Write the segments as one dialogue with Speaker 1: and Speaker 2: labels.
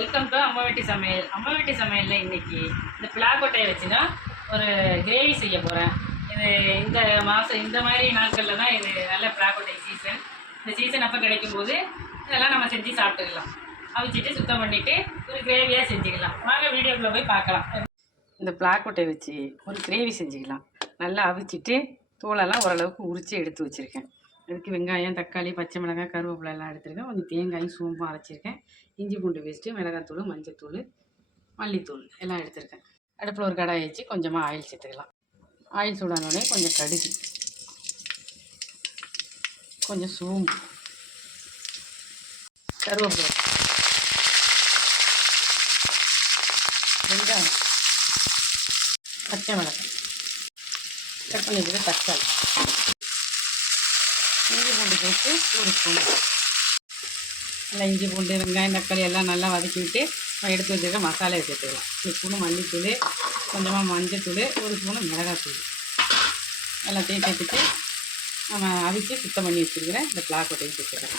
Speaker 1: Welcome to அம்மா வீட்டு சமையல். அம்மா வீட்டு சமையலில் இன்னைக்கு இந்த பிளாக்கொட்டையை வச்சு தான் ஒரு கிரேவி செய்ய போகிறேன் இது இந்த மாதம் இந்த மாதிரி நாட்களில் தான் இது நல்ல பிளாக்கொட்டை சீசன் இந்த சீசன் அப்போ கிடைக்கும்போது இதெல்லாம் நம்ம செஞ்சு சாப்பிட்டுக்கலாம். அவிச்சிட்டு சுத்தம் பண்ணிவிட்டு ஒரு கிரேவியாக செஞ்சுக்கலாம். வாங்க வீடியோக்குள்ளே போய் பார்க்கலாம். இந்த பிளாக்கொட்டையை வச்சு ஒரு கிரேவி செஞ்சுக்கலாம். நல்லா அவிச்சிட்டு தோலெல்லாம் ஓரளவுக்கு உரித்து எடுத்து வச்சுருக்கேன். அதுக்கு வெங்காயம் தக்காளி பச்சை மிளகாய் கருவேப்பிலை எல்லாம் எடுத்துருக்கேன். கொஞ்சம் தேங்காயும் சோம்பும் அரைச்சிருக்கேன். இஞ்சி பூண்டு பேஸ்ட்டு மிளகாத்தூள் மஞ்சத்தூள் மல்லித்தூள் எல்லாம் எடுத்திருக்கேன். அடுப்பில் ஒரு கடாய் வச்சு கொஞ்சமாக ஆயில் சேர்த்துக்கலாம். ஆயில் சூடானோடனே கொஞ்சம் கடுகு கொஞ்சம் சோம்பு கருவேப்பிலை வெங்காயம் பச்சை மிளகாய் கட் பண்ணி தக்காளி. இஞ்சி பூண்டு போட்டு ஒரு ஸ்பூன். நல்லா இஞ்சி பூண்டு வெங்காயம் தக்காளி எல்லாம் நல்லா வதக்கி விட்டு எடுத்து வச்சுருக்க மசாலையை சேர்த்துக்கலாம். ஒரு ஸ்பூனு மல்லித்தூள் கொஞ்சமாக மஞ்சத்தூள் ஒரு ஸ்பூனு மிளகாத்தூள். எல்லாத்தையும் சேர்த்துட்டு நம்ம அவிச்சு சுத்தம் பண்ணி வச்சுருக்கிறேன் இந்த பிளாக்கொட்டையும் சேர்த்துக்கிறேன்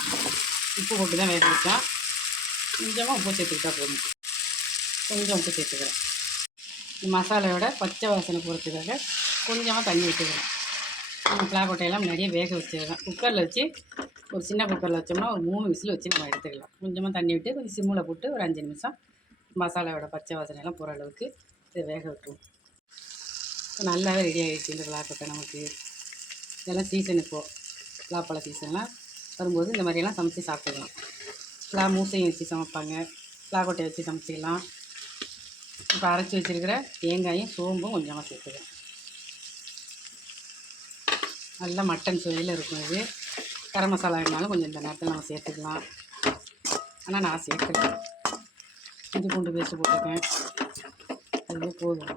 Speaker 1: உப்பு போட்டு தான் வேக வச்சோம் கொஞ்சமாக உப்பு சேர்த்துக்கிட்டா போதும். கொஞ்சம் உப்பு சேர்த்துக்கிறேன். இந்த பச்சை வாசனை போகிறதுக்காக கொஞ்சமாக தண்ணி விட்டுக்கிறேன் நம்ம பிளாக்கொட்டையெல்லாம் முன்னாடியே வேக வச்சிடலாம். குக்கரில் வச்சு ஒரு சின்ன குக்கரில் வச்சோம்னா ஒரு மூணு விசில் வச்சு நம்ம எடுத்துக்கலாம். கொஞ்சமாக தண்ணி விட்டு கொஞ்சம் சிம்மில் போட்டு ஒரு அஞ்சு நிமிஷம் மசாலாவோட பச்சை வாசனையெல்லாம் போகிற அளவுக்கு இதை வேக விட்டுருவோம் இப்போ நல்லாவே ரெடி ஆகிடுச்சு இந்த பிளாக்கொட்டை நமக்கு. இதெல்லாம் சீசன் இப்போது பலாப்பழ சீசன்லாம் வரும்போது இந்த மாதிரியெல்லாம் சமைச்சு சாப்பிட்டுக்கலாம் பிளா மூசையும் வச்சு சமைப்பாங்க. பிளாக்கொட்டையை வச்சு சமைச்சிக்கலாம். இப்போ அரைச்சி வச்சுருக்கிற தேங்காயும் சோம்பும் கொஞ்சமாக சேர்த்துக்கலாம். நல்லா மட்டன் சுவையில் இருக்கும் இது கரம் மசாலா வேணாலும் கொஞ்சம் இந்த நேரத்தில் நம்ம சேர்த்துக்கலாம். ஆனால் நான் சேர்க்கல. இஞ்சி பூண்டு பேஸ்ட்டு போட்டிருக்கேன். அதுவே போதும்.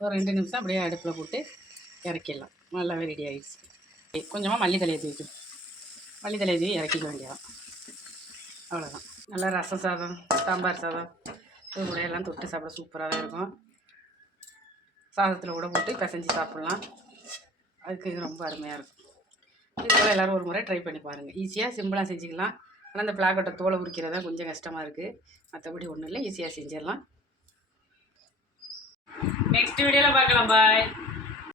Speaker 1: ஒரு ரெண்டு நிமிஷம் அப்படியே அடுப்பில் போட்டு இறக்கிடலாம். நல்லாவே ரெடி ஆகிடுச்சு கொஞ்சமாக மல்லித்தலையை தூக்கி மல்லித்தலையை தூக்கி இறக்கிக்க வேண்டியதான் அவ்வளோதான் நல்லா ரசம் சாதம் சாம்பார் சாதம் இது கூட எல்லாம் தொட்டு சாப்பிட சூப்பராகவே இருக்கும். சாதத்தில் கூட போட்டு பிசைஞ்சு சாப்பிட்லாம். அதுக்கு இது ரொம்ப அருமையாக இருக்கும். இது எல்லோரும் ஒரு முறை ட்ரை பண்ணி பாருங்கள் ஈஸியாக சிம்பிளாக செஞ்சுக்கலாம். ஆனால் அந்த பிளாக்கொட்டை தோலை உரிக்கிறதா கொஞ்சம் கஷ்டமாக இருக்குது மற்றபடி ஒன்றும் இல்லை ஈஸியாக செஞ்சிடலாம். நெக்ஸ்ட் வீடியோவில் பார்க்கலாம். பாய்